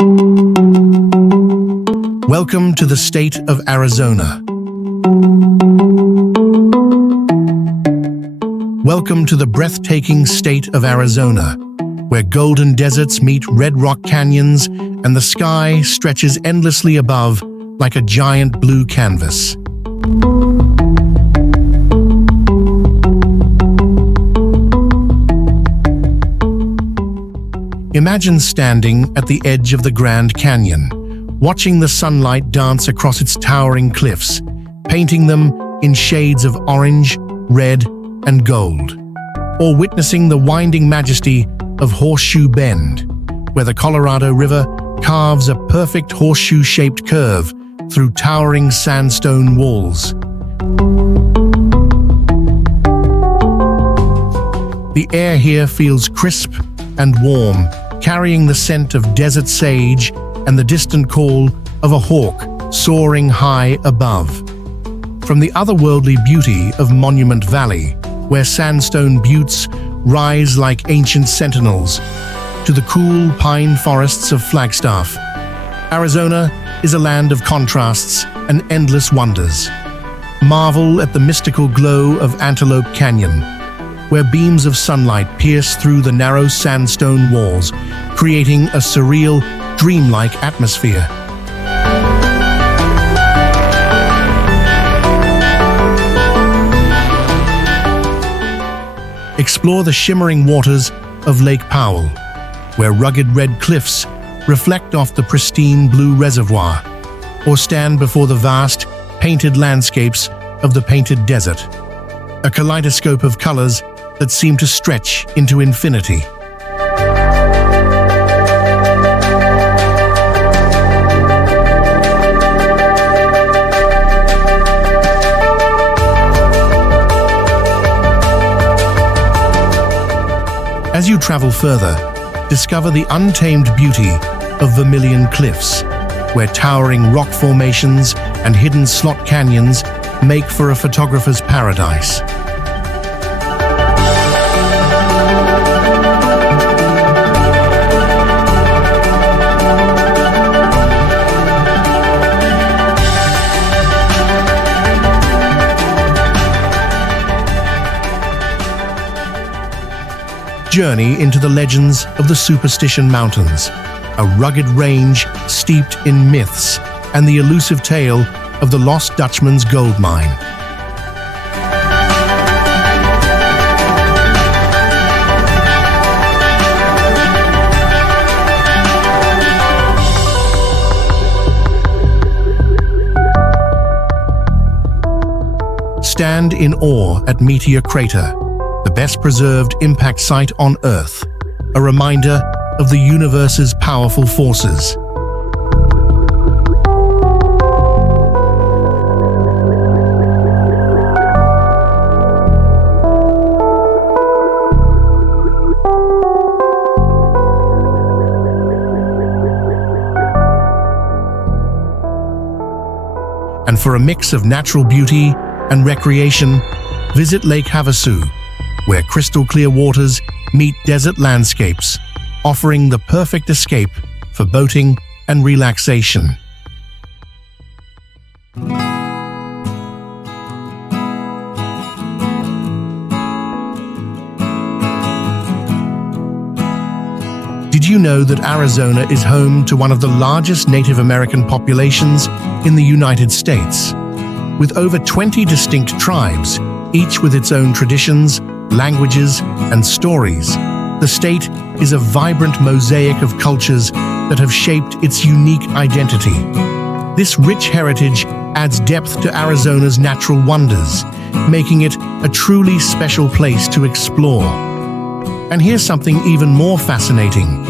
Welcome to the state of Arizona. Welcome to the breathtaking state of Arizona, where golden deserts meet red rock canyons and the sky stretches endlessly above like a giant blue canvas. Imagine standing at the edge of the Grand Canyon, watching the sunlight dance across its towering cliffs, painting them in shades of orange, red, and gold. Or witnessing the winding majesty of Horseshoe Bend, where the Colorado River carves a perfect horseshoe-shaped curve through towering sandstone walls. The air here feels crisp and warm, carrying the scent of desert sage and the distant call of a hawk soaring high above. From the otherworldly beauty of Monument Valley, where sandstone buttes rise like ancient sentinels, to the cool pine forests of Flagstaff, Arizona is a land of contrasts and endless wonders. Marvel at the mystical glow of Antelope Canyon, where beams of sunlight pierce through the narrow sandstone walls, creating a surreal, dreamlike atmosphere. Explore the shimmering waters of Lake Powell, where rugged red cliffs reflect off the pristine blue reservoir, or stand before the vast, painted landscapes of the Painted Desert, a kaleidoscope of colors that seem to stretch into infinity. As you travel further, discover the untamed beauty of Vermilion cliffs, where towering rock formations and hidden slot canyons make for a photographer's paradise. Journey into the legends of the Superstition Mountains, a rugged range steeped in myths and the elusive tale of the Lost Dutchman's gold mine. Stand in awe at Meteor Crater, the best-preserved impact site on Earth, a reminder of the universe's powerful forces. And for a mix of natural beauty and recreation, visit Lake Havasu, where crystal-clear waters meet desert landscapes, offering the perfect escape for boating and relaxation. Did you know that Arizona is home to one of the largest Native American populations in the United States? With over 20 distinct tribes, each with its own traditions, languages, and stories, the state is a vibrant mosaic of cultures that have shaped its unique identity. This rich heritage adds depth to Arizona's natural wonders, making it a truly special place to explore. And here's something even more fascinating.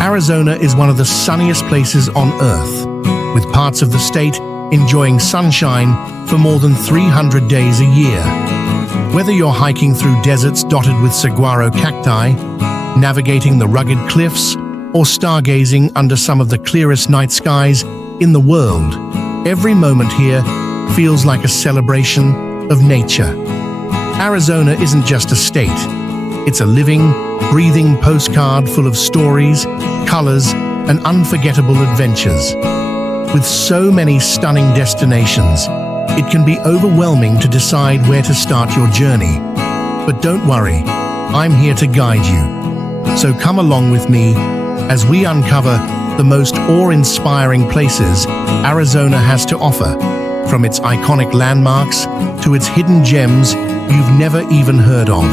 Arizona is one of the sunniest places on Earth, with parts of the state enjoying sunshine for more than 300 days a year. Whether you're hiking through deserts dotted with saguaro cacti, navigating the rugged cliffs, or stargazing under some of the clearest night skies in the world, every moment here feels like a celebration of nature. Arizona isn't just a state. It's a living, breathing postcard full of stories, colors, and unforgettable adventures. With so many stunning destinations, it can be overwhelming to decide where to start your journey. But don't worry, I'm here to guide you. So come along with me as we uncover the most awe-inspiring places Arizona has to offer, from its iconic landmarks to its hidden gems you've never even heard of.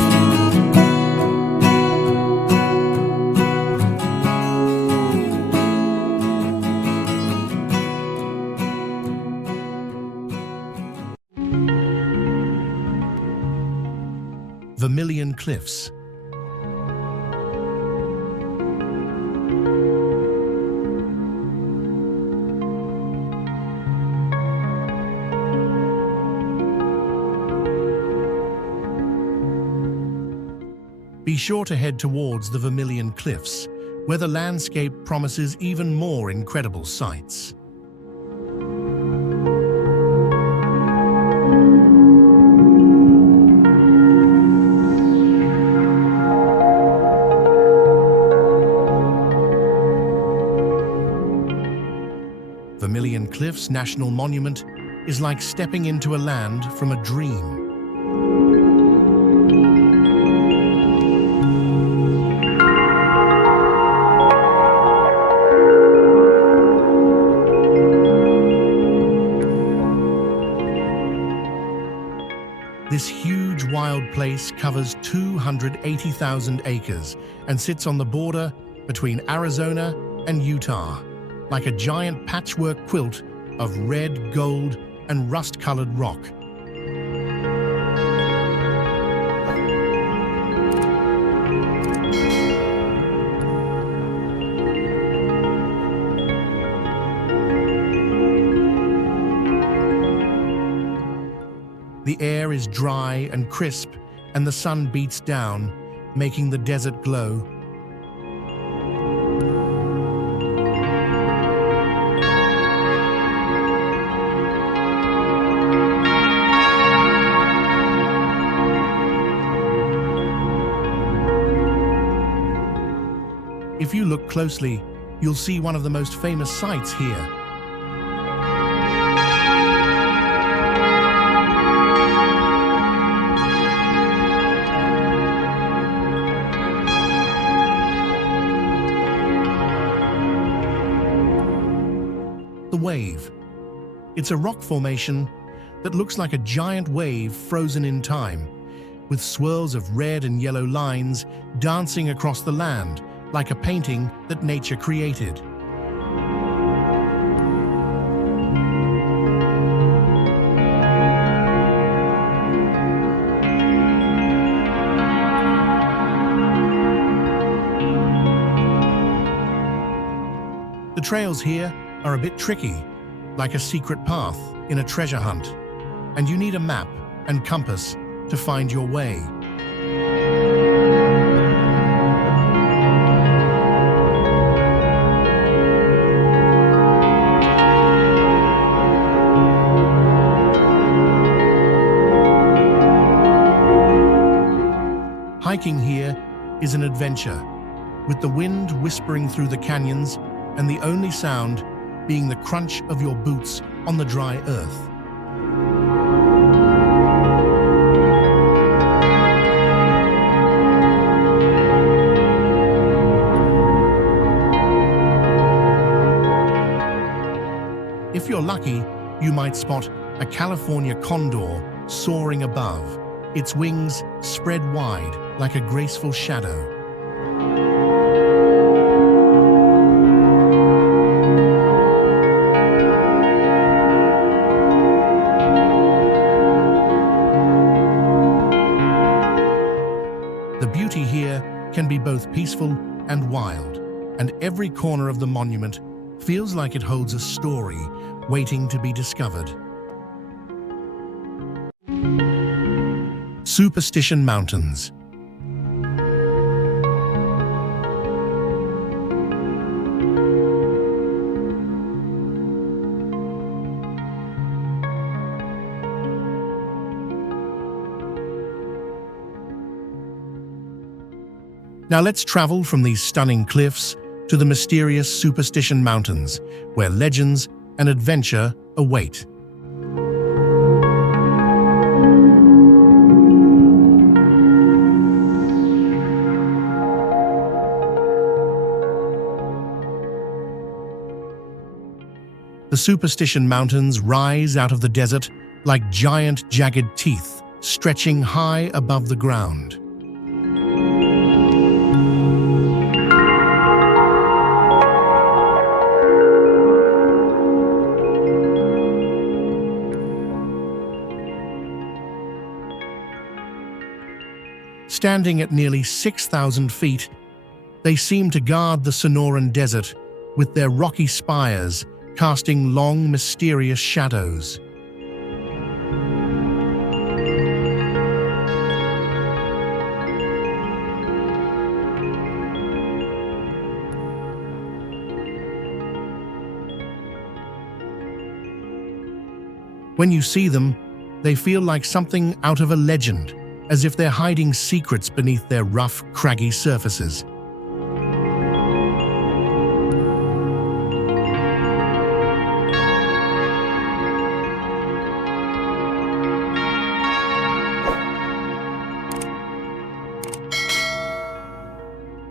Vermilion Cliffs. Be sure to head towards the Vermilion Cliffs, where the landscape promises even more incredible sights. Vermilion Cliffs National Monument is like stepping into a land from a dream. This huge wild place covers 280,000 acres and sits on the border between Arizona and Utah, like a giant patchwork quilt of red, gold, and rust-colored rock. The air is dry and crisp, and the sun beats down, making the desert glow. If you look closely, you'll see one of the most famous sights here. The wave. It's a rock formation that looks like a giant wave frozen in time, with swirls of red and yellow lines dancing across the land like a painting that nature created. The trails here are a bit tricky, like a secret path in a treasure hunt, and you need a map and compass to find your way. Hiking here is an adventure, with the wind whispering through the canyons and the only sound being the crunch of your boots on the dry earth. If you're lucky, you might spot a California condor soaring above, its wings spread wide like a graceful shadow. The beauty here can be both peaceful and wild, and every corner of the monument feels like it holds a story waiting to be discovered. Superstition Mountains. Now let's travel from these stunning cliffs to the mysterious Superstition Mountains, where legends and adventure await. The Superstition Mountains rise out of the desert like giant jagged teeth, stretching high above the ground. Standing at nearly 6,000 feet, they seem to guard the Sonoran Desert with their rocky spires casting long, mysterious shadows. When you see them, they feel like something out of a legend, as if they're hiding secrets beneath their rough, craggy surfaces.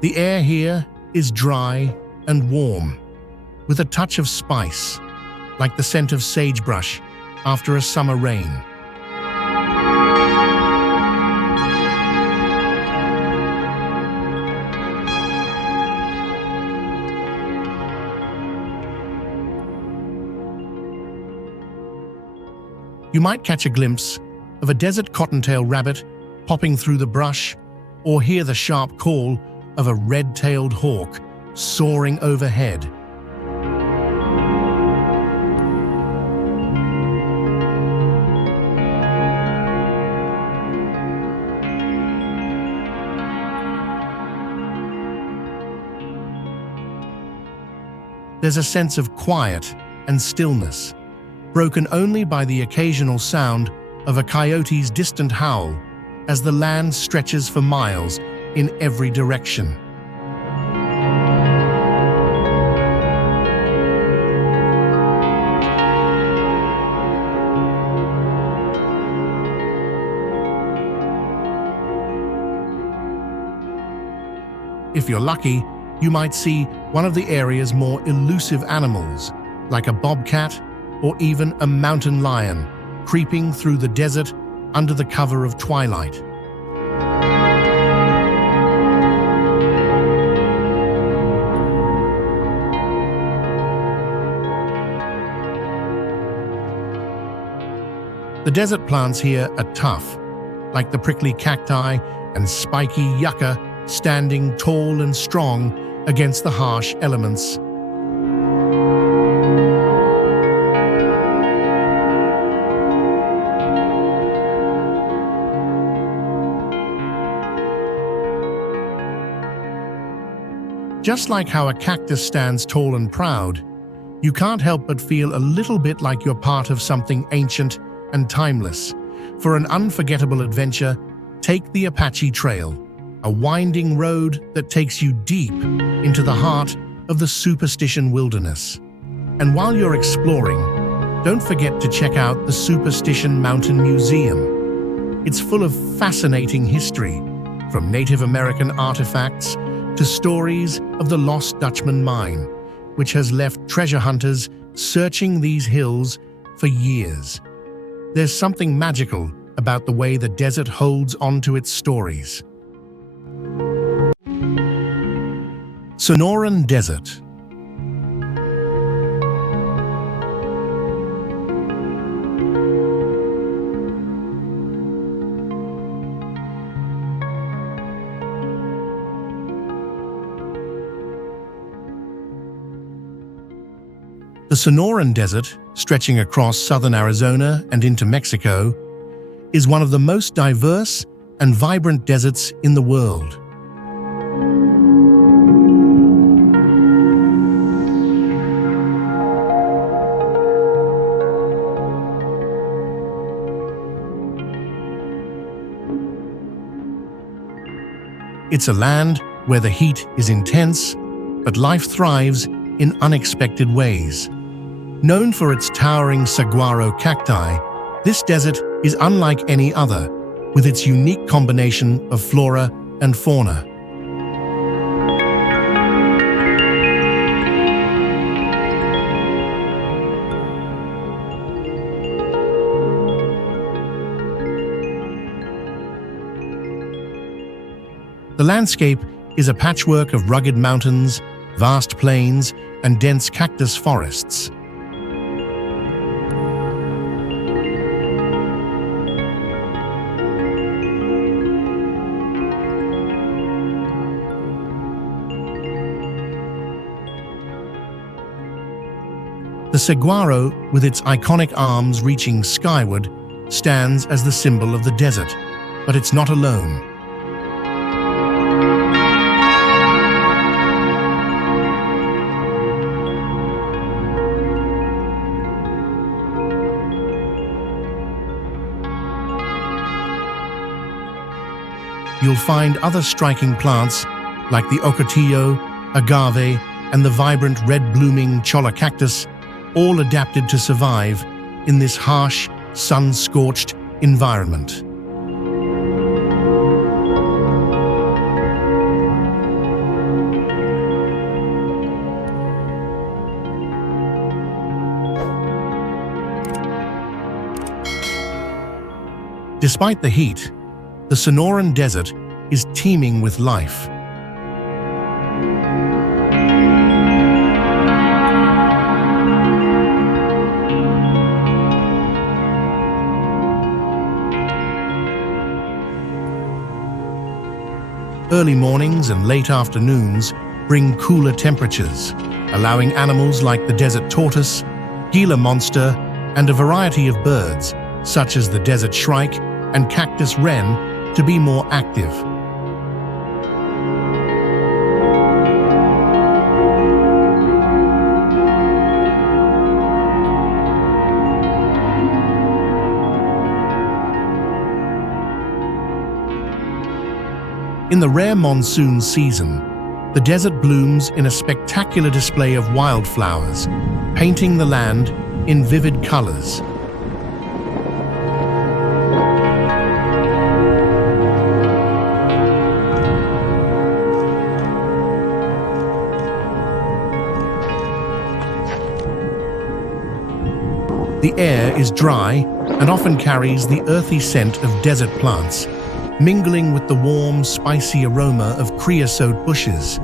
The air here is dry and warm, with a touch of spice, like the scent of sagebrush after a summer rain. You might catch a glimpse of a desert cottontail rabbit popping through the brush, or hear the sharp call of a red-tailed hawk soaring overhead. There's a sense of quiet and stillness, broken only by the occasional sound of a coyote's distant howl as the land stretches for miles in every direction. If you're lucky, you might see one of the area's more elusive animals, like a bobcat or even a mountain lion, creeping through the desert under the cover of twilight. The desert plants here are tough, like the prickly cacti and spiky yucca, standing tall and strong against the harsh elements. Just like how a cactus stands tall and proud, you can't help but feel a little bit like you're part of something ancient and timeless. For an unforgettable adventure, take the Apache Trail, a winding road that takes you deep into the heart of the Superstition Wilderness. And while you're exploring, don't forget to check out the Superstition Mountain Museum. It's full of fascinating history, from Native American artifacts to stories of the Lost Dutchman mine, which has left treasure hunters searching these hills for years. There's something magical about the way the desert holds on to its stories. Sonoran Desert. The Sonoran Desert, stretching across southern Arizona and into Mexico, is one of the most diverse and vibrant deserts in the world. It's a land where the heat is intense but life thrives in unexpected ways. Known for its towering saguaro cacti, this desert is unlike any other, with its unique combination of flora and fauna. The landscape is a patchwork of rugged mountains, vast plains, and dense cactus forests. The saguaro, with its iconic arms reaching skyward, stands as the symbol of the desert, but it's not alone. You'll find other striking plants like the ocotillo, agave, and the vibrant red-blooming cholla cactus, all adapted to survive in this harsh, sun-scorched environment. Despite the heat, the Sonoran Desert is teeming with life. Early mornings and late afternoons bring cooler temperatures, allowing animals like the desert tortoise, Gila monster, and a variety of birds, such as the desert shrike and cactus wren, to be more active. In the rare monsoon season, the desert blooms in a spectacular display of wildflowers, painting the land in vivid colors. The air is dry and often carries the earthy scent of desert plants, mingling with the warm, spicy aroma of creosote bushes.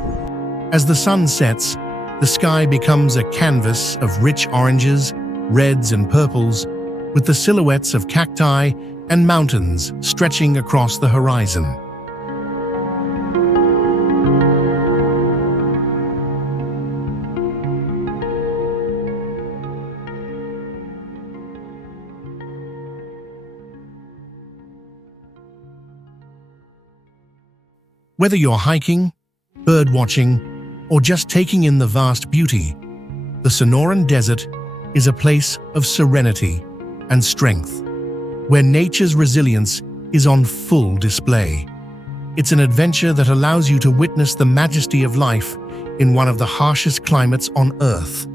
As the sun sets, the sky becomes a canvas of rich oranges, reds, and purples, with the silhouettes of cacti and mountains stretching across the horizon. Whether you're hiking, bird-watching, or just taking in the vast beauty, the Sonoran Desert is a place of serenity and strength, where nature's resilience is on full display. It's an adventure that allows you to witness the majesty of life in one of the harshest climates on Earth.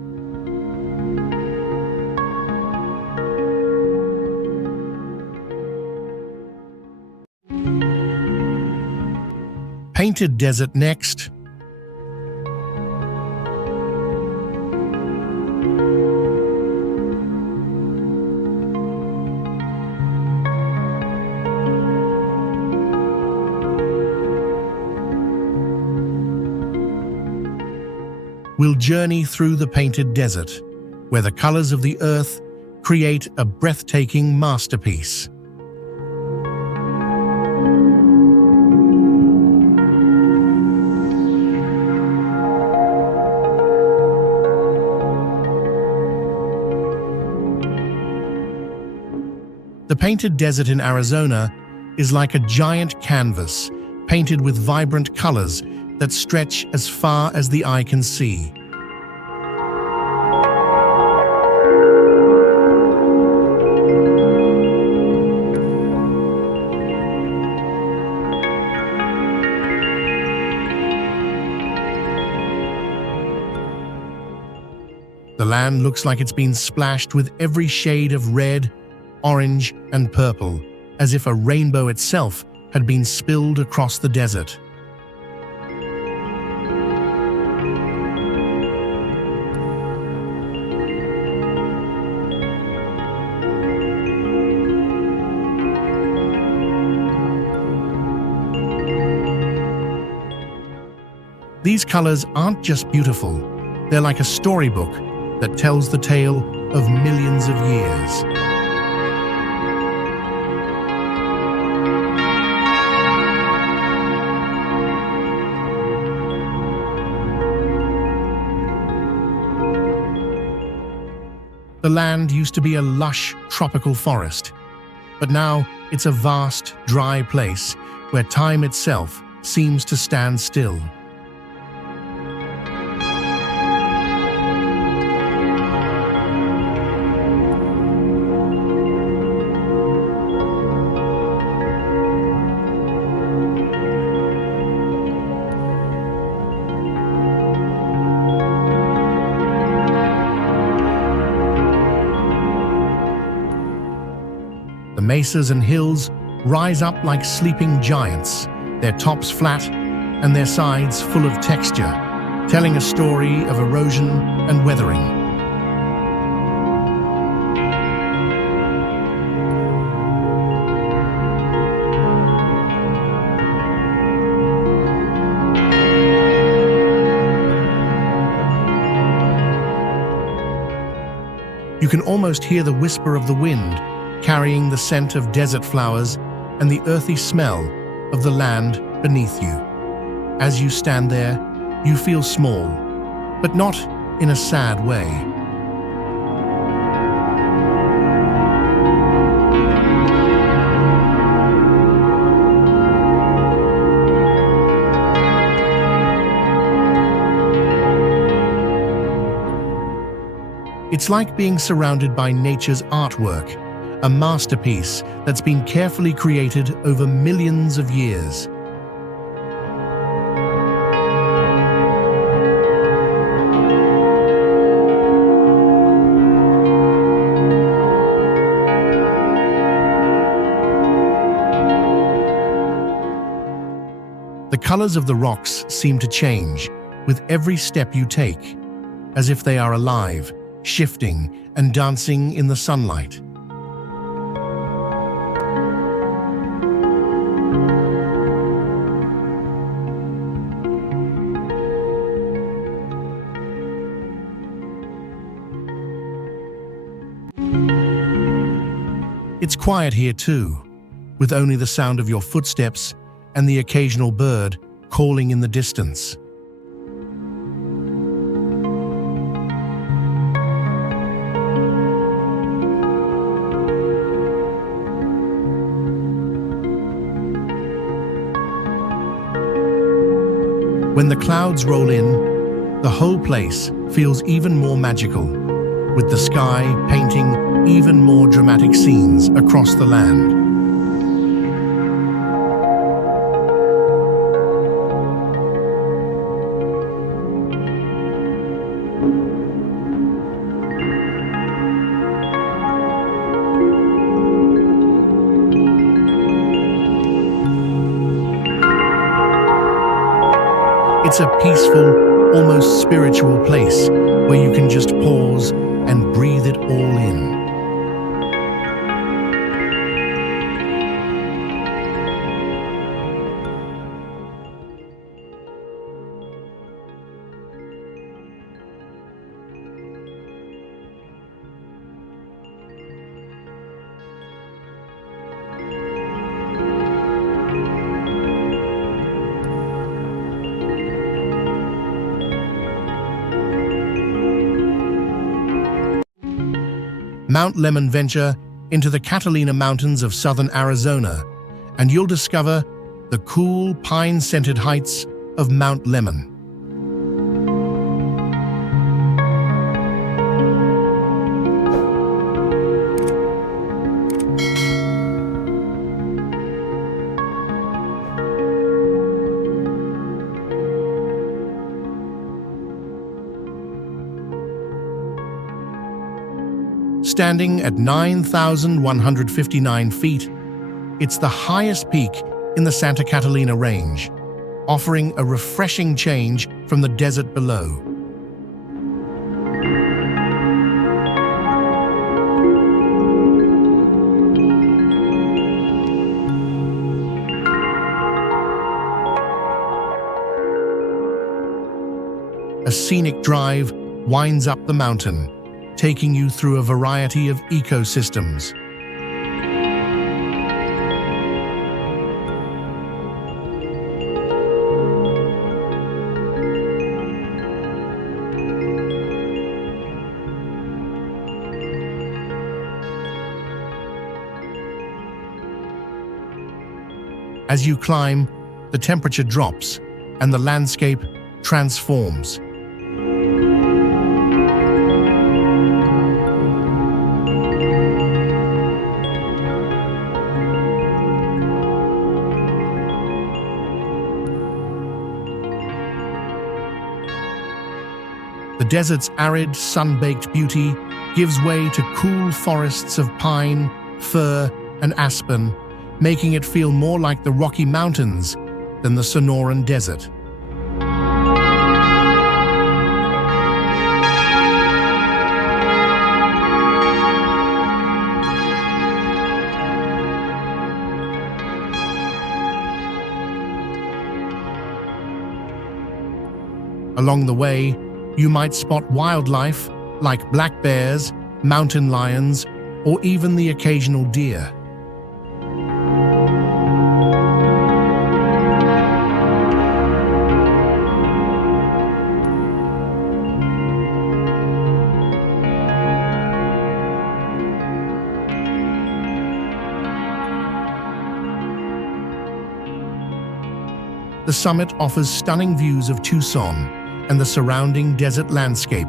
Painted Desert next. We'll journey through the Painted Desert, where the colors of the earth create a breathtaking masterpiece. The Painted Desert in Arizona is like a giant canvas, painted with vibrant colors that stretch as far as the eye can see. land looks like it's been splashed with every shade of red, orange, and purple, as if a rainbow itself had been spilled across the desert. These colors aren't just beautiful, they're like a storybook that tells the tale of millions of years. The land used to be a lush tropical forest, but now it's a vast, dry place where time itself seems to stand still. The mesas and hills rise up like sleeping giants, their tops flat and their sides full of texture, telling a story of erosion and weathering. You can almost hear the whisper of the wind, carrying the scent of desert flowers and the earthy smell of the land beneath you. As you stand there, you feel small, but not in a sad way. It's like being surrounded by nature's artwork, a masterpiece that's been carefully created over millions of years. The colors of the rocks seem to change with every step you take, as if they are alive, shifting and dancing in the sunlight. It's quiet here too, with only the sound of your footsteps and the occasional bird calling in the distance. When the clouds roll in, the whole place feels even more magical, with the sky painting even more dramatic scenes across the land. It's a peaceful, almost spiritual place where you can just pause and breathe it all in. Mount Lemmon venture into the Catalina Mountains of southern Arizona, and you'll discover the cool, pine-scented heights of Mount Lemmon. Standing at 9,159 feet, it's the highest peak in the Santa Catalina Range, offering a refreshing change from the desert below. A scenic drive winds up the mountain, taking you through a variety of ecosystems. As you climb, the temperature drops and the landscape transforms. The desert's arid, sun-baked beauty gives way to cool forests of pine, fir, and aspen, making it feel more like the Rocky Mountains than the Sonoran Desert. Along the way, you might spot wildlife like black bears, mountain lions, or even the occasional deer. The summit offers stunning views of Tucson and the surrounding desert landscape,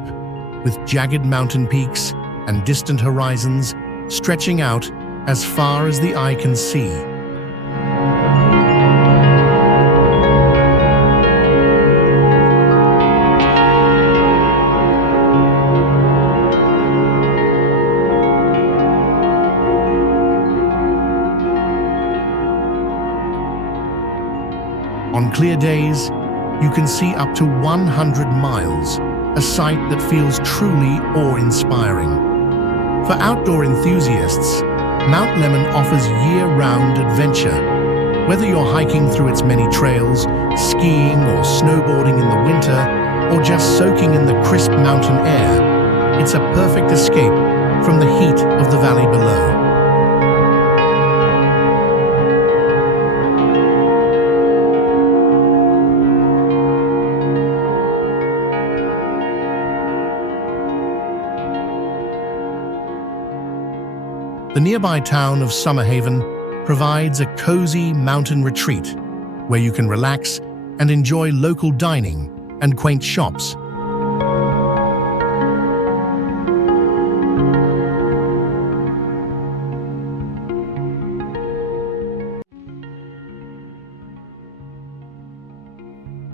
with jagged mountain peaks and distant horizons stretching out as far as the eye can see. On clear days, you can see up to 100 miles, a sight that feels truly awe-inspiring. For outdoor enthusiasts, Mount Lemmon offers year-round adventure. Whether you're hiking through its many trails, skiing or snowboarding in the winter, or just soaking in the crisp mountain air, it's a perfect escape from the heat of the valley below. The nearby town of Summerhaven provides a cozy mountain retreat where you can relax and enjoy local dining and quaint shops.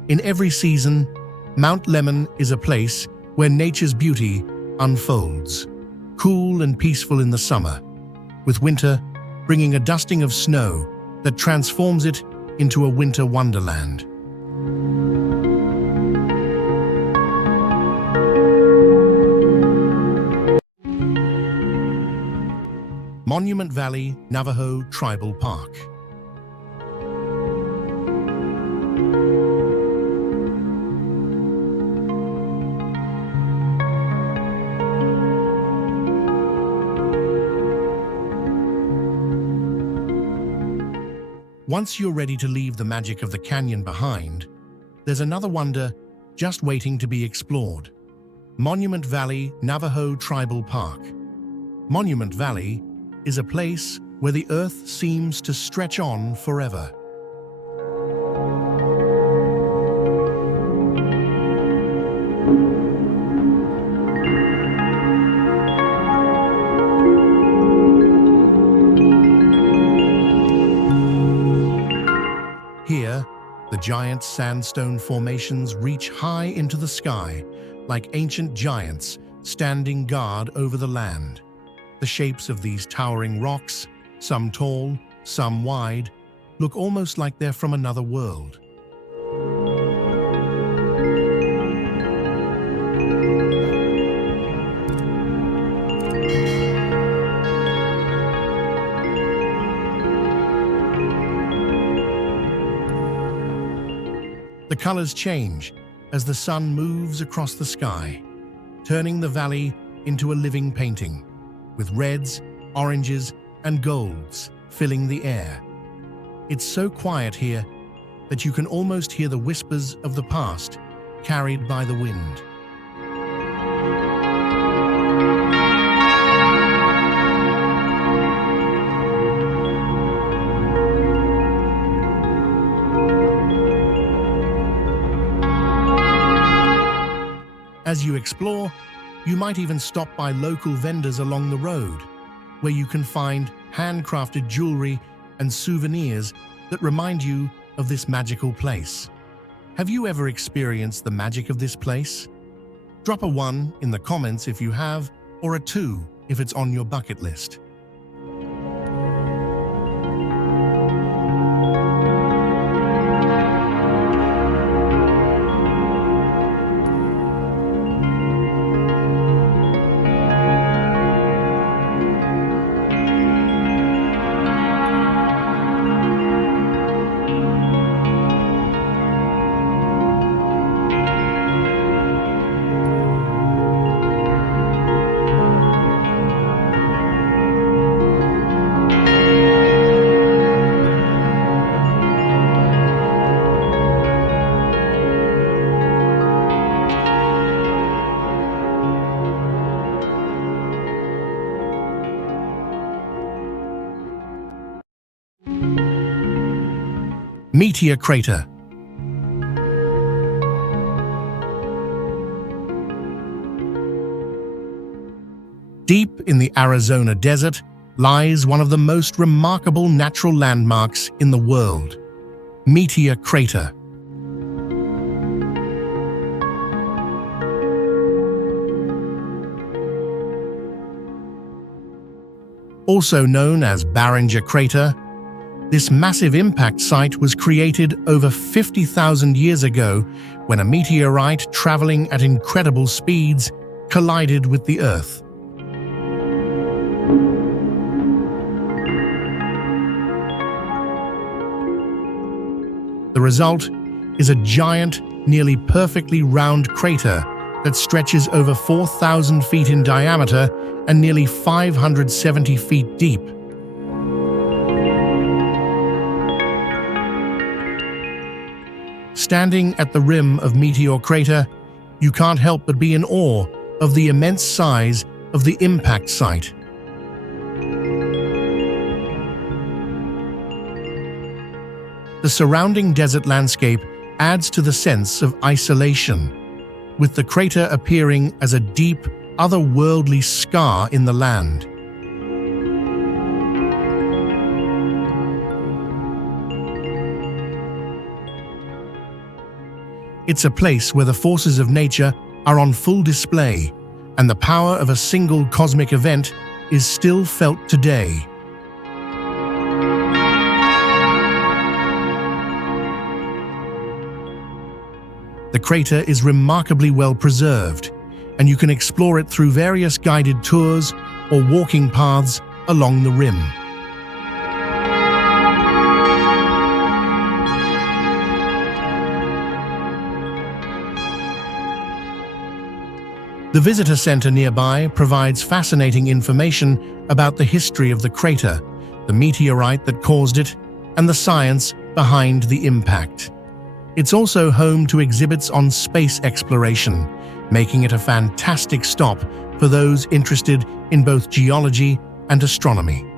In every season, Mount Lemmon is a place where nature's beauty unfolds, cool and peaceful in the summer, with winter bringing a dusting of snow that transforms it into a winter wonderland. Monument Valley Navajo Tribal Park. Once you're ready to leave the magic of the canyon behind, there's another wonder just waiting to be explored. Monument Valley Navajo Tribal Park. Monument Valley is a place where the earth seems to stretch on forever. Here, the giant sandstone formations reach high into the sky, like ancient giants standing guard over the land. The shapes of these towering rocks, some tall, some wide, look almost like they're from another world. The colors change as the sun moves across the sky, turning the valley into a living painting, with reds, oranges, and golds filling the air. It's so quiet here that you can almost hear the whispers of the past carried by the wind. As you explore, you might even stop by local vendors along the road, where you can find handcrafted jewelry and souvenirs that remind you of this magical place. Have you ever experienced the magic of this place? Drop a 1 in the comments if you have, or a 2 if it's on your bucket list. Meteor Crater. Deep in the Arizona desert lies one of the most remarkable natural landmarks in the world, Meteor Crater. Also known as Barringer Crater, this massive impact site was created over 50,000 years ago when a meteorite traveling at incredible speeds collided with the Earth. The result is a giant, nearly perfectly round crater that stretches over 4,000 feet in diameter and nearly 570 feet deep. Standing at the rim of Meteor Crater, you can't help but be in awe of the immense size of the impact site. The surrounding desert landscape adds to the sense of isolation, with the crater appearing as a deep, otherworldly scar in the land. It's a place where the forces of nature are on full display, and the power of a single cosmic event is still felt today. The crater is remarkably well preserved, and you can explore it through various guided tours or walking paths along the rim. The visitor center nearby provides fascinating information about the history of the crater, the meteorite that caused it, and the science behind the impact. It's also home to exhibits on space exploration, making it a fantastic stop for those interested in both geology and astronomy.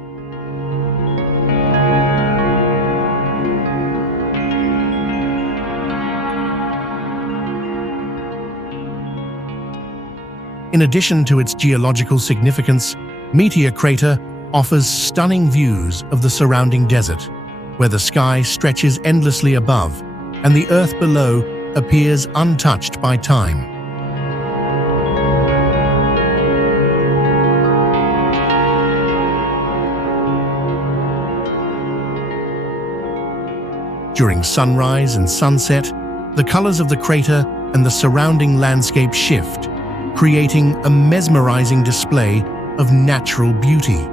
In addition to its geological significance, Meteor Crater offers stunning views of the surrounding desert, where the sky stretches endlessly above and the earth below appears untouched by time. During sunrise and sunset, the colors of the crater and the surrounding landscape shift, creating a mesmerizing display of natural beauty.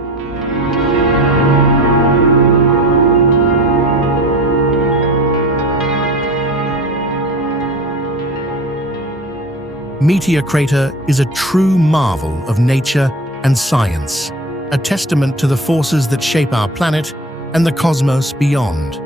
Meteor Crater is a true marvel of nature and science, a testament to the forces that shape our planet and the cosmos beyond.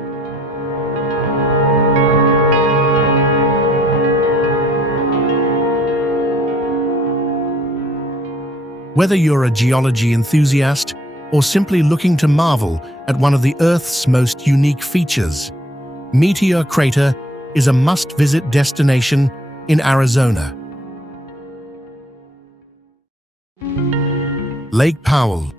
Whether you're a geology enthusiast or simply looking to marvel at one of the Earth's most unique features, Meteor Crater is a must-visit destination in Arizona. Lake Powell.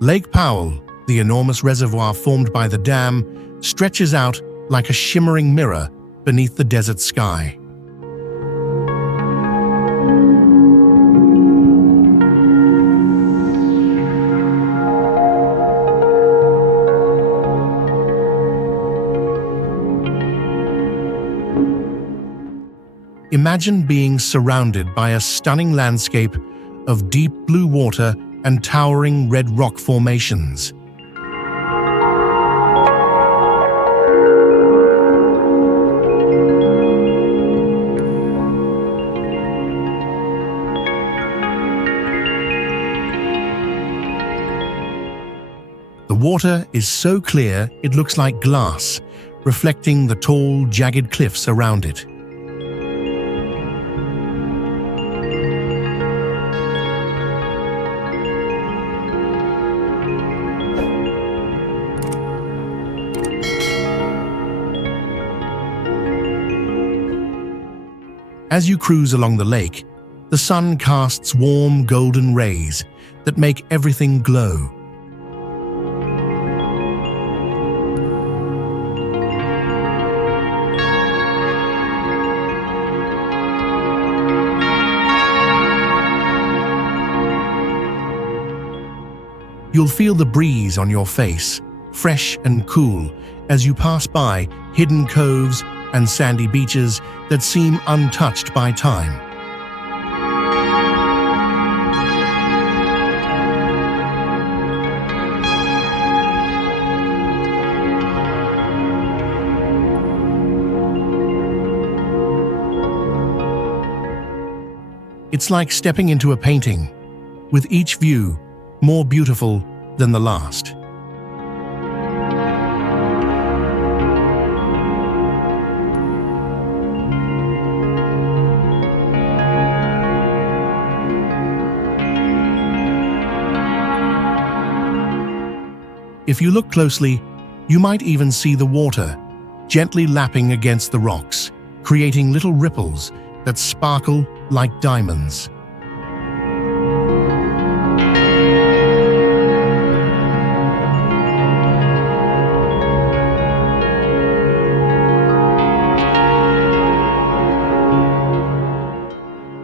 Lake Powell, the enormous reservoir formed by the dam, stretches out like a shimmering mirror beneath the desert sky. Imagine being surrounded by a stunning landscape of deep blue water and towering red rock formations. The water is so clear it looks like glass, reflecting the tall, jagged cliffs around it. As you cruise along the lake, the sun casts warm golden rays that make everything glow. You'll feel the breeze on your face, fresh and cool, as you pass by hidden coves and sandy beaches that seem untouched by time. It's like stepping into a painting, with each view more beautiful than the last. If you look closely, you might even see the water gently lapping against the rocks, creating little ripples that sparkle like diamonds.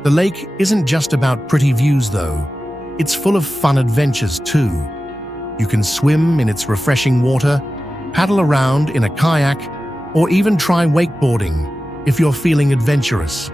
The lake isn't just about pretty views, though. It's full of fun adventures, too. You can swim in its refreshing water, paddle around in a kayak, or even try wakeboarding if you're feeling adventurous.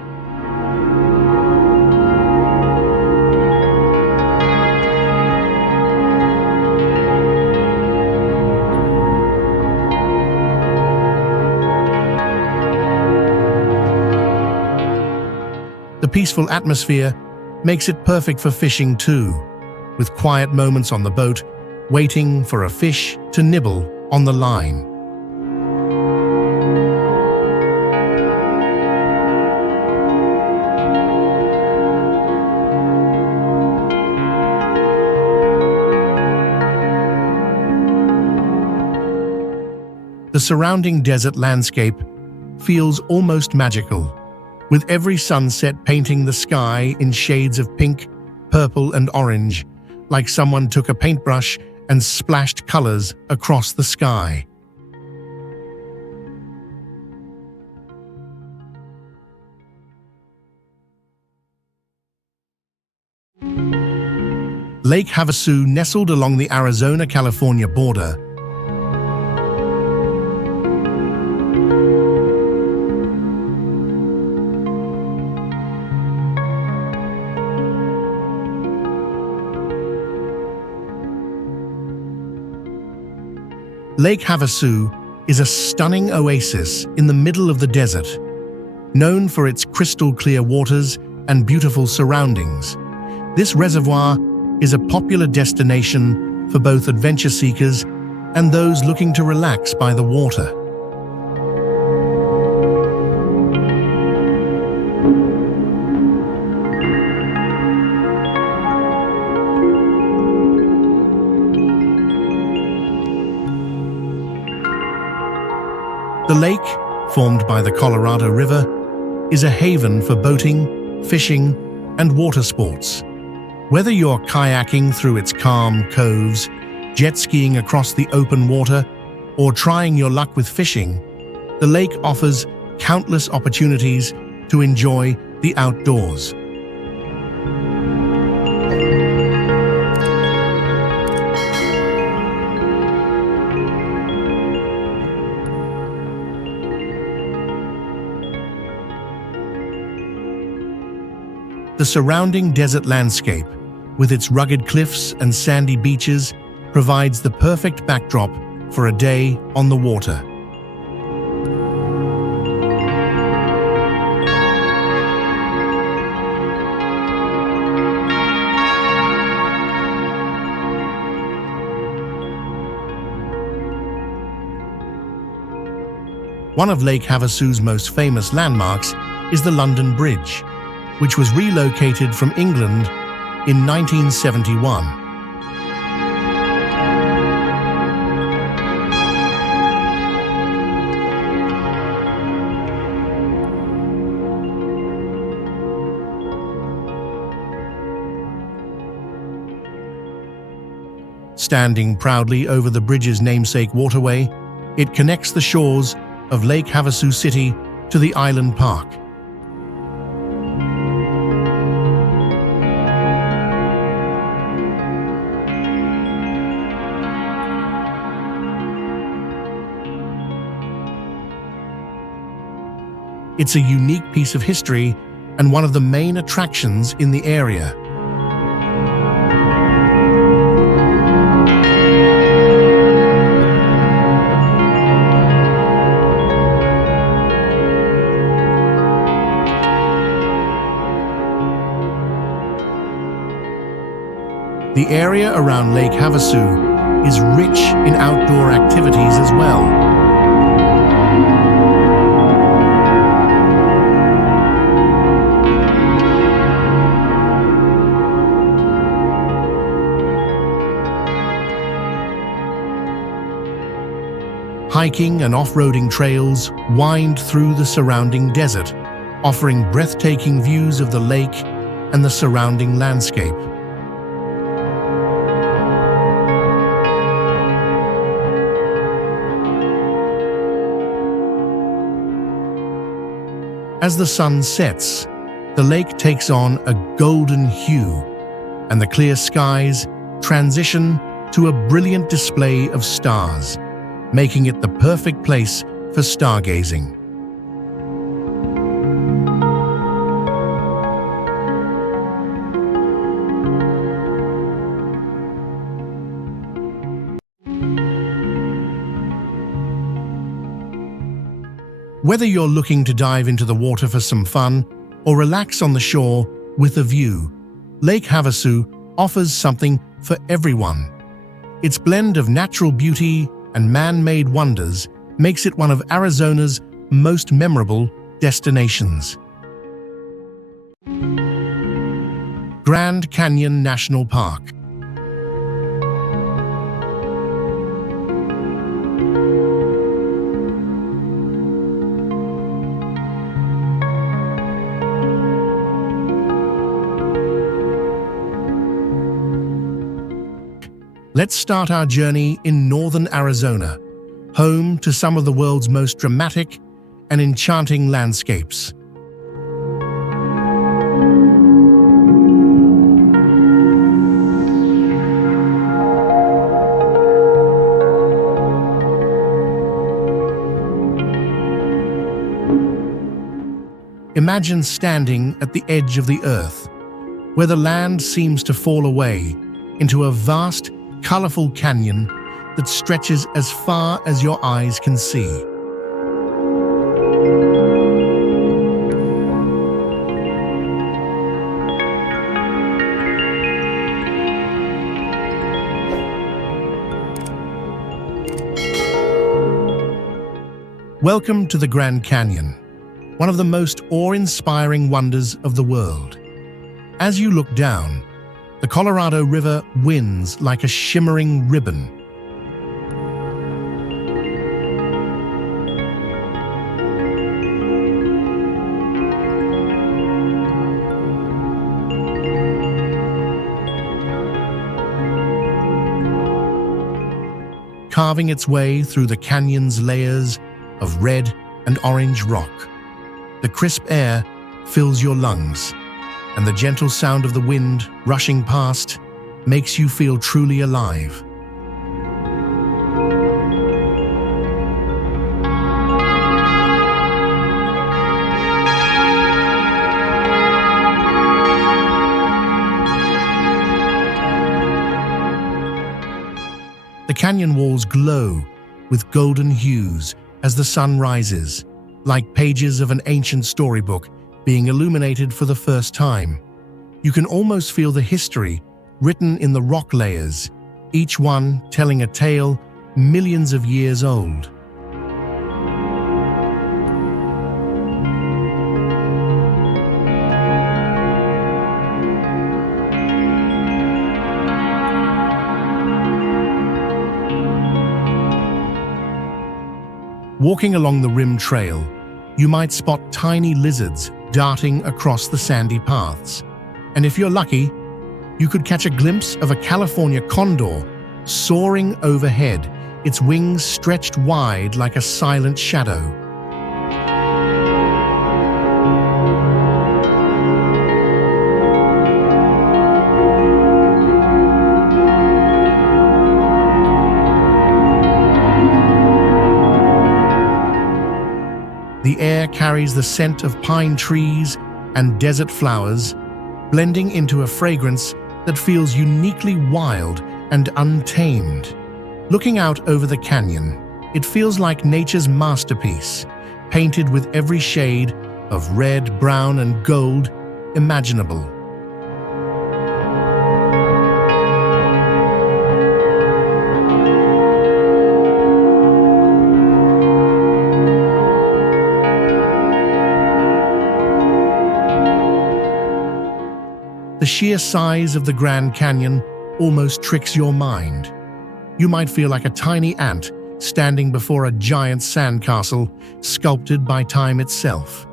The peaceful atmosphere makes it perfect for fishing too, with quiet moments on the boat, waiting for a fish to nibble on the line. The surrounding desert landscape feels almost magical, with every sunset painting the sky in shades of pink, purple, and orange, like someone took a paintbrush and splashed colors across the sky. Lake Havasu, nestled along the Arizona-California border, Lake Havasu is a stunning oasis in the middle of the desert, known for its crystal-clear waters and beautiful surroundings. This reservoir is a popular destination for both adventure seekers and those looking to relax by the water. The lake, formed by the Colorado River, is a haven for boating, fishing, and water sports. Whether you're kayaking through its calm coves, jet skiing across the open water, or trying your luck with fishing, the lake offers countless opportunities to enjoy the outdoors. The surrounding desert landscape, with its rugged cliffs and sandy beaches, provides the perfect backdrop for a day on the water. One of Lake Havasu's most famous landmarks is the London Bridge, which was relocated from England in 1971. Standing proudly over the bridge's namesake waterway, it connects the shores of Lake Havasu City to the island park. It's a unique piece of history and one of the main attractions in the area. The area around Lake Havasu is rich in outdoor activities as well. Hiking and off-roading trails wind through the surrounding desert, offering breathtaking views of the lake and the surrounding landscape. As the sun sets, the lake takes on a golden hue, and the clear skies transition to a brilliant display of stars, making it the perfect place for stargazing. Whether you're looking to dive into the water for some fun or relax on the shore with a view, Lake Havasu offers something for everyone. Its blend of natural beauty and man-made wonders makes it one of Arizona's most memorable destinations. Glen Canyon National Park. Let's start our journey in northern Arizona, home to some of the world's most dramatic and enchanting landscapes. Imagine standing at the edge of the earth, where the land seems to fall away into a vast, colorful canyon that stretches as far as your eyes can see. Welcome to the Grand Canyon, one of the most awe-inspiring wonders of the world. As you look down, the Colorado River winds like a shimmering ribbon. Carving its way through the canyon's layers of red and orange rock. The crisp air fills your lungs, and the gentle sound of the wind rushing past makes you feel truly alive. The canyon walls glow with golden hues as the sun rises, like pages of an ancient storybook being illuminated for the first time. You can almost feel the history written in the rock layers, each one telling a tale millions of years old. Walking along the rim trail, you might spot tiny lizards darting across the sandy paths. And if you're lucky, you could catch a glimpse of a California condor soaring overhead, its wings stretched wide like a silent shadow. The air carries the scent of pine trees and desert flowers, blending into a fragrance that feels uniquely wild and untamed. Looking out over the canyon, it feels like nature's masterpiece, painted with every shade of red, brown, and gold imaginable. The sheer size of the Grand Canyon almost tricks your mind. You might feel like a tiny ant standing before a giant sandcastle sculpted by time itself.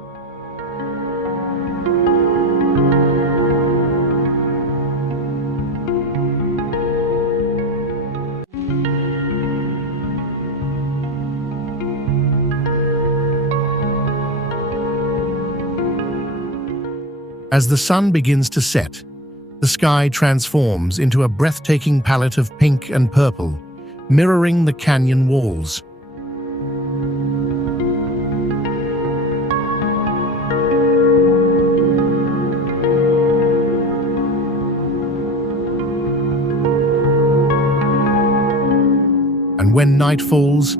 As the sun begins to set, the sky transforms into a breathtaking palette of pink and purple, mirroring the canyon walls. And when night falls,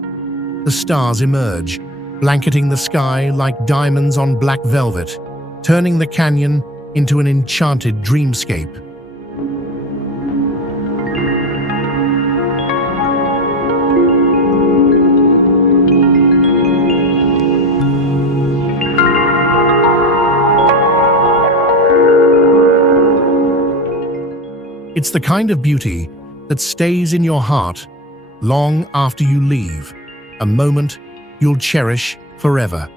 the stars emerge, blanketing the sky like diamonds on black velvet, turning the canyon into an enchanted dreamscape. It's the kind of beauty that stays in your heart long after you leave, a moment you'll cherish forever.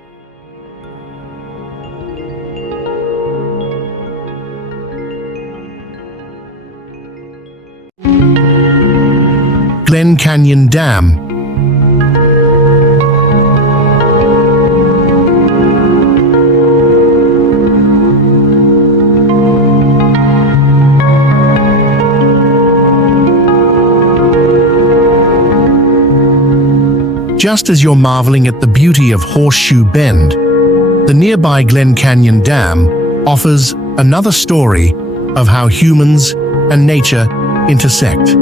Glen Canyon Dam. Just as you're marveling at the beauty of Horseshoe Bend, the nearby Glen Canyon Dam offers another story of how humans and nature intersect.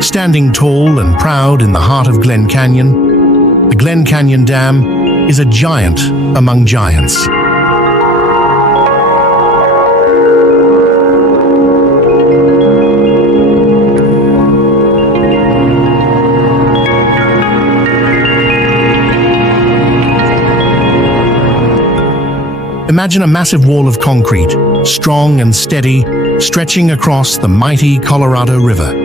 Standing tall and proud in the heart of Glen Canyon, the Glen Canyon Dam is a giant among giants. Imagine a massive wall of concrete, strong and steady, stretching across the mighty Colorado River.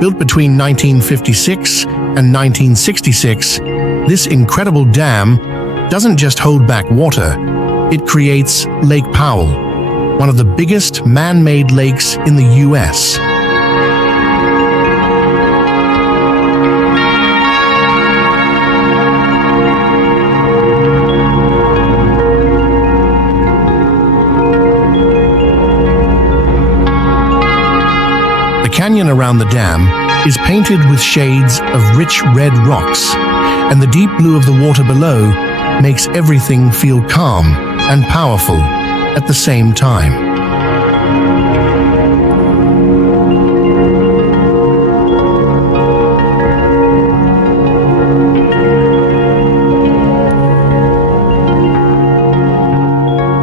Built between 1956 and 1966, this incredible dam doesn't just hold back water, it creates Lake Powell, one of the biggest man-made lakes in the US. The canyon around the dam is painted with shades of rich red rocks, and the deep blue of the water below makes everything feel calm and powerful at the same time.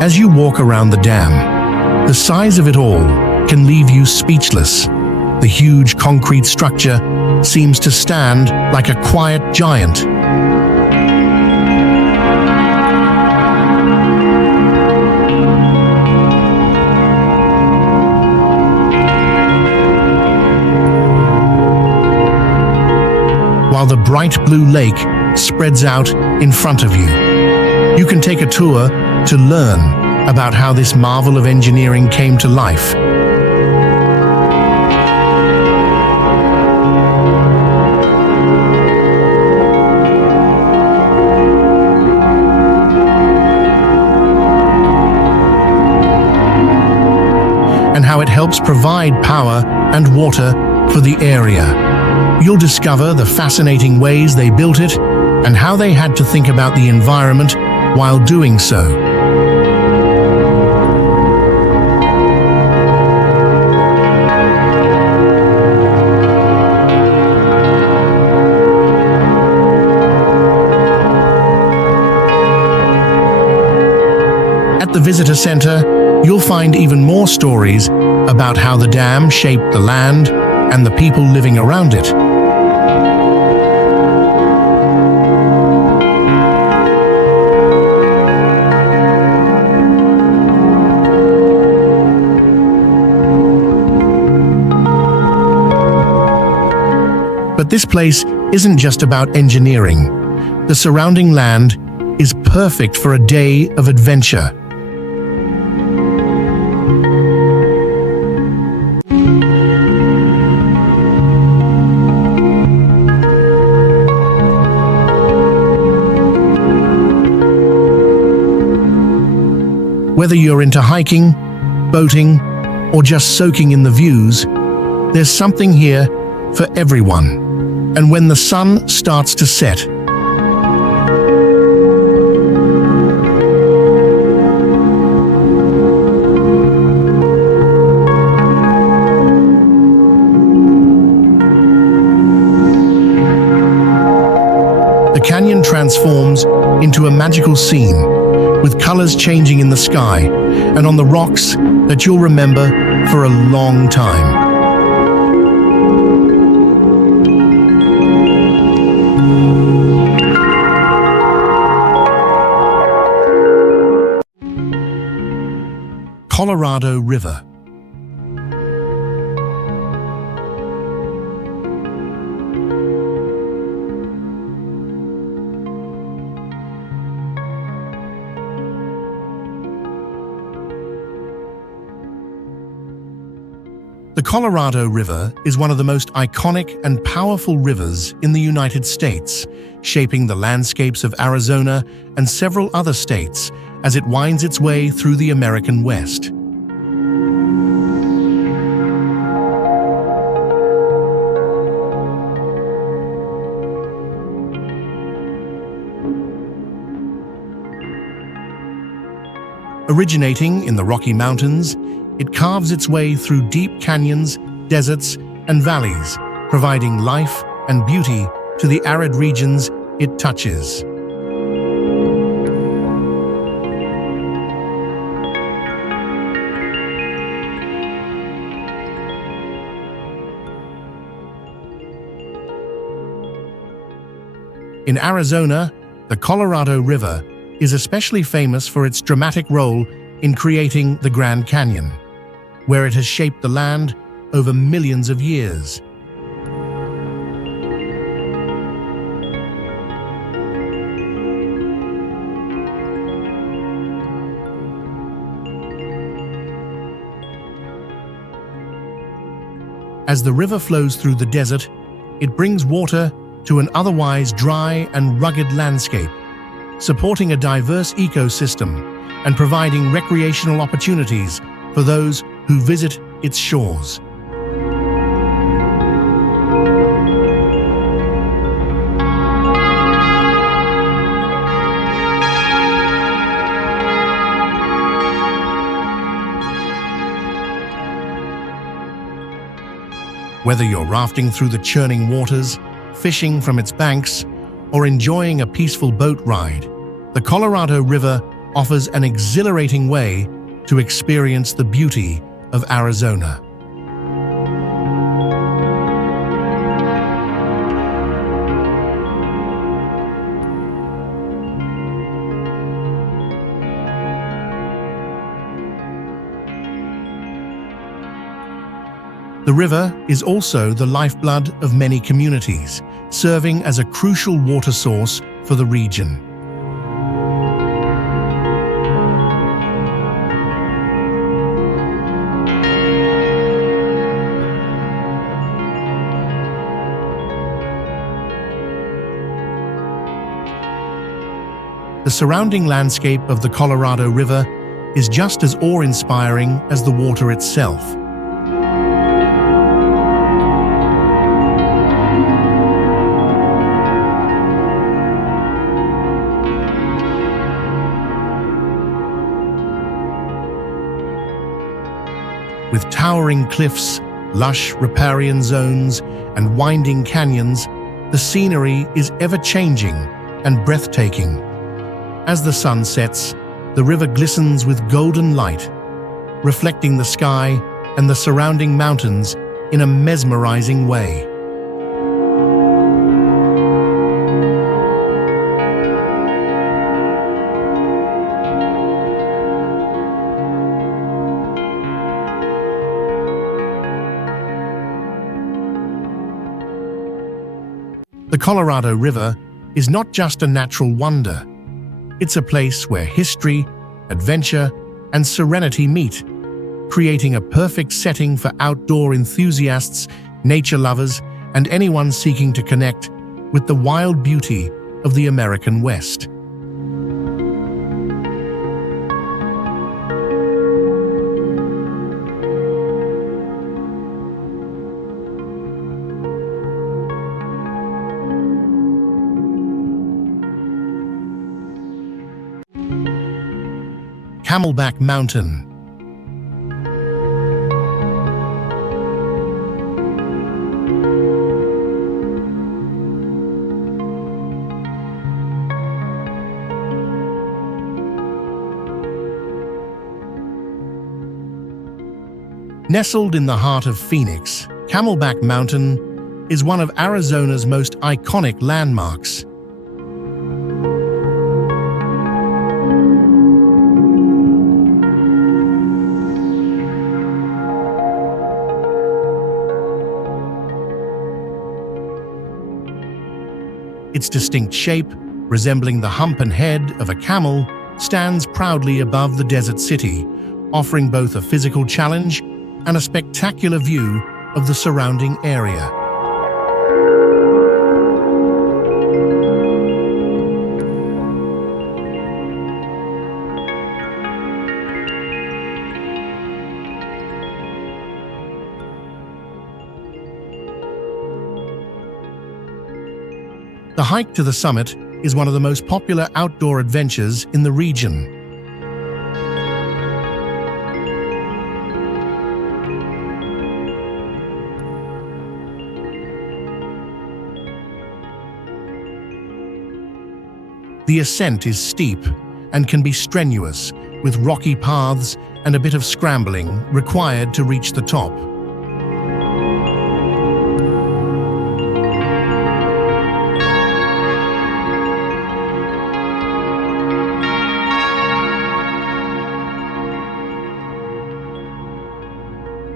As you walk around the dam, the size of it all can leave you speechless. The huge concrete structure seems to stand like a quiet giant. While the bright blue lake spreads out in front of you. You can take a tour to learn about how this marvel of engineering came to life. And how it helps provide power and water for the area. You'll discover the fascinating ways they built it and how they had to think about the environment while doing so. At the visitor center, you'll find even more stories about how the dam shaped the land and the people living around it. But this place isn't just about engineering. The surrounding land is perfect for a day of adventure. Whether you're into hiking, boating, or just soaking in the views, there's something here for everyone. And when the sun starts to set, the canyon transforms into a magical scene, with colors changing in the sky and on the rocks that you'll remember for a long time. Colorado River. The Colorado River is one of the most iconic and powerful rivers in the United States, shaping the landscapes of Arizona and several other states as it winds its way through the American West. Originating in the Rocky Mountains, it carves its way through deep canyons, deserts, and valleys, providing life and beauty to the arid regions it touches. In Arizona, the Colorado River is especially famous for its dramatic role in creating the Grand Canyon, where it has shaped the land over millions of years. As the river flows through the desert, it brings water to an otherwise dry and rugged landscape, supporting a diverse ecosystem and providing recreational opportunities for those who visit its shores. Whether you're rafting through the churning waters, fishing from its banks, or enjoying a peaceful boat ride, the Colorado River offers an exhilarating way to experience the beauty of Arizona. The river is also the lifeblood of many communities, serving as a crucial water source for the region. The surrounding landscape of the Colorado River is just as awe-inspiring as the water itself. With towering cliffs, lush riparian zones, and winding canyons, the scenery is ever-changing and breathtaking. As the sun sets, the river glistens with golden light, reflecting the sky and the surrounding mountains in a mesmerizing way. The Colorado River is not just a natural wonder. It's a place where history, adventure, and serenity meet, creating a perfect setting for outdoor enthusiasts, nature lovers, and anyone seeking to connect with the wild beauty of the American West. Camelback Mountain. Nestled in the heart of Phoenix, Camelback Mountain is one of Arizona's most iconic landmarks. Its distinct shape, resembling the hump and head of a camel, stands proudly above the desert city, offering both a physical challenge and a spectacular view of the surrounding area. The hike to the summit is one of the most popular outdoor adventures in the region. The ascent is steep and can be strenuous, with rocky paths and a bit of scrambling required to reach the top.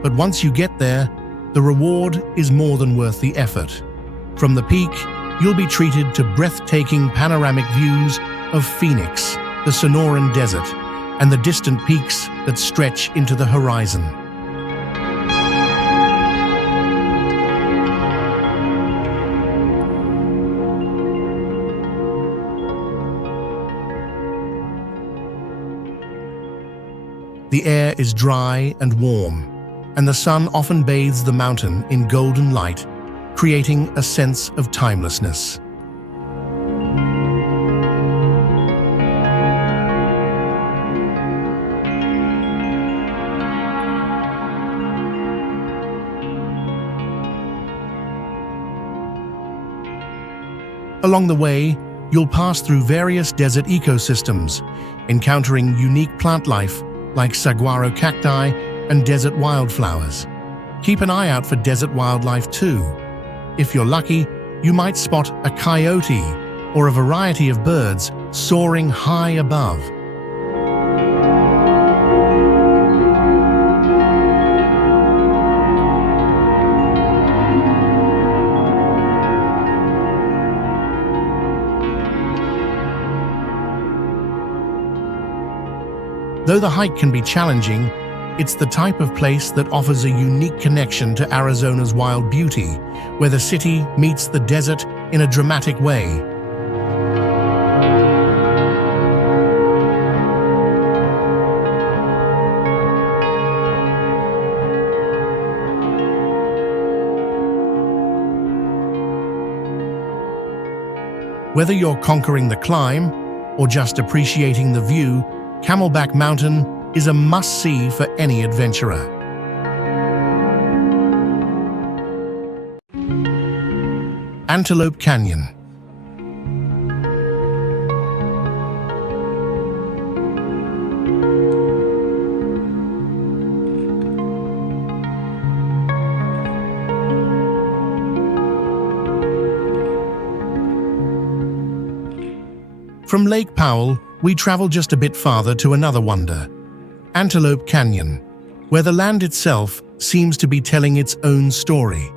But once you get there, the reward is more than worth the effort. From the peak, you'll be treated to breathtaking panoramic views of Phoenix, the Sonoran Desert, and the distant peaks that stretch into the horizon. The air is dry and warm, and the sun often bathes the mountain in golden light, creating a sense of timelessness. Along the way, you'll pass through various desert ecosystems, encountering unique plant life like saguaro cacti and desert wildflowers. Keep an eye out for desert wildlife too. If you're lucky, you might spot a coyote or a variety of birds soaring high above. Though the hike can be challenging, it's the type of place that offers a unique connection to Arizona's wild beauty, where the city meets the desert in a dramatic way. Whether you're conquering the climb or just appreciating the view, Camelback Mountain is a must-see for any adventurer. Antelope Canyon. From Lake Powell, we travel just a bit farther to another wonder, Antelope Canyon, where the land itself seems to be telling its own story.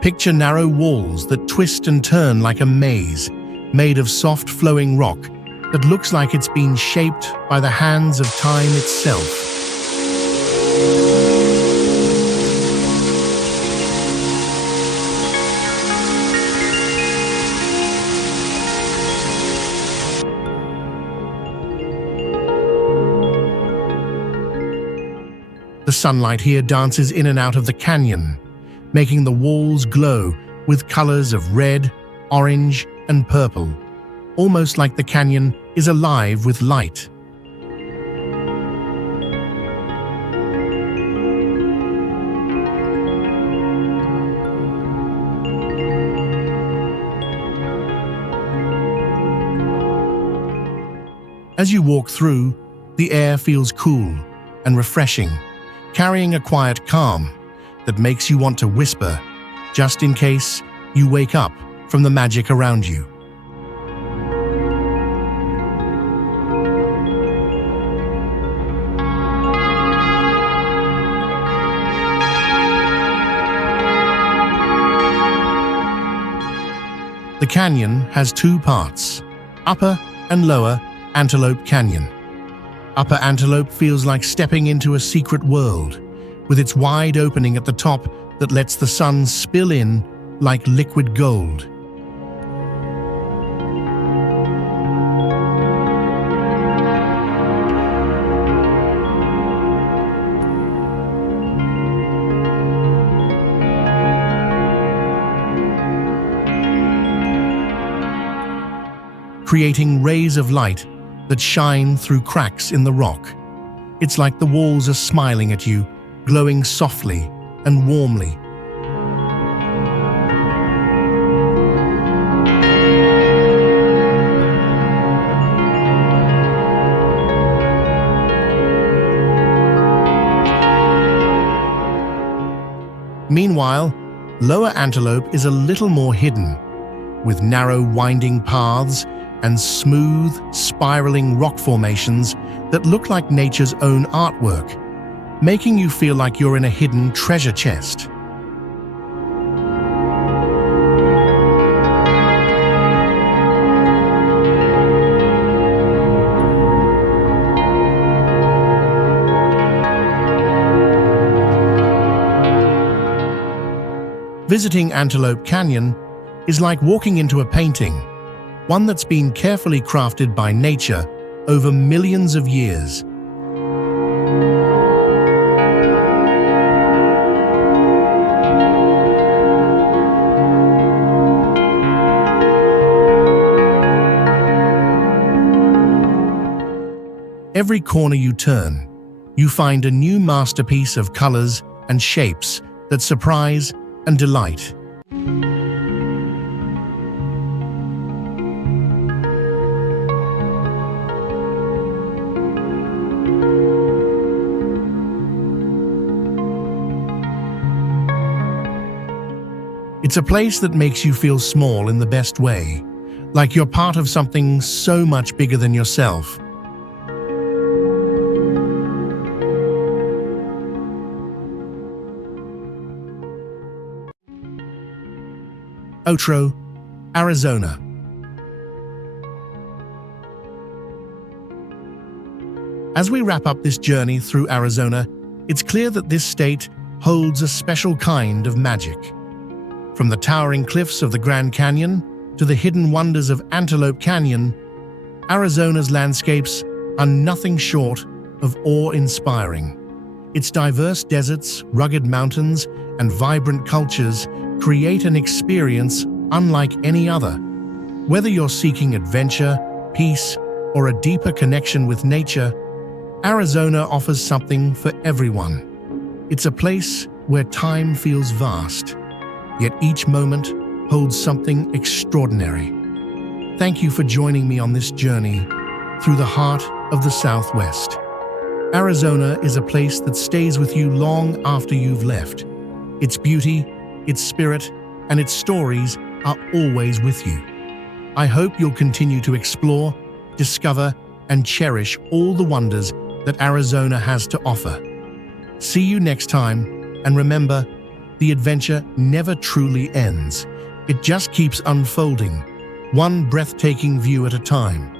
Picture narrow walls that twist and turn like a maze, made of soft flowing rock that looks like it's been shaped by the hands of time itself. The sunlight here dances in and out of the canyon, making the walls glow with colors of red, orange, and purple, almost like the canyon is alive with light. As you walk through, the air feels cool and refreshing, carrying a quiet calm that makes you want to whisper, just in case you wake up from the magic around you. The canyon has two parts, Upper and Lower Antelope Canyon. Upper Antelope feels like stepping into a secret world, with its wide opening at the top that lets the sun spill in like liquid gold. Creating rays of light that shine through cracks in the rock. It's like the walls are smiling at you, glowing softly and warmly. Meanwhile, Lower Antelope is a little more hidden, with narrow winding paths and smooth, spiraling rock formations that look like nature's own artwork, making you feel like you're in a hidden treasure chest. Visiting Antelope Canyon is like walking into a painting, one that's been carefully crafted by nature over millions of years. Every corner you turn, you find a new masterpiece of colors and shapes that surprise and delight. It's a place that makes you feel small in the best way, like you're part of something so much bigger than yourself. Otro, Arizona. As we wrap up this journey through Arizona, it's clear that this state holds a special kind of magic. From the towering cliffs of the Grand Canyon to the hidden wonders of Antelope Canyon, Arizona's landscapes are nothing short of awe-inspiring. Its diverse deserts, rugged mountains, and vibrant cultures create an experience unlike any other. Whether you're seeking adventure, peace, or a deeper connection with nature, Arizona offers something for everyone. It's a place where time feels vast, yet each moment holds something extraordinary. Thank you for joining me on this journey through the heart of the Southwest. Arizona is a place that stays with you long after you've left. Its beauty, its spirit, and its stories are always with you. I hope you'll continue to explore, discover, and cherish all the wonders that Arizona has to offer. See you next time, and remember, the adventure never truly ends. It just keeps unfolding, one breathtaking view at a time.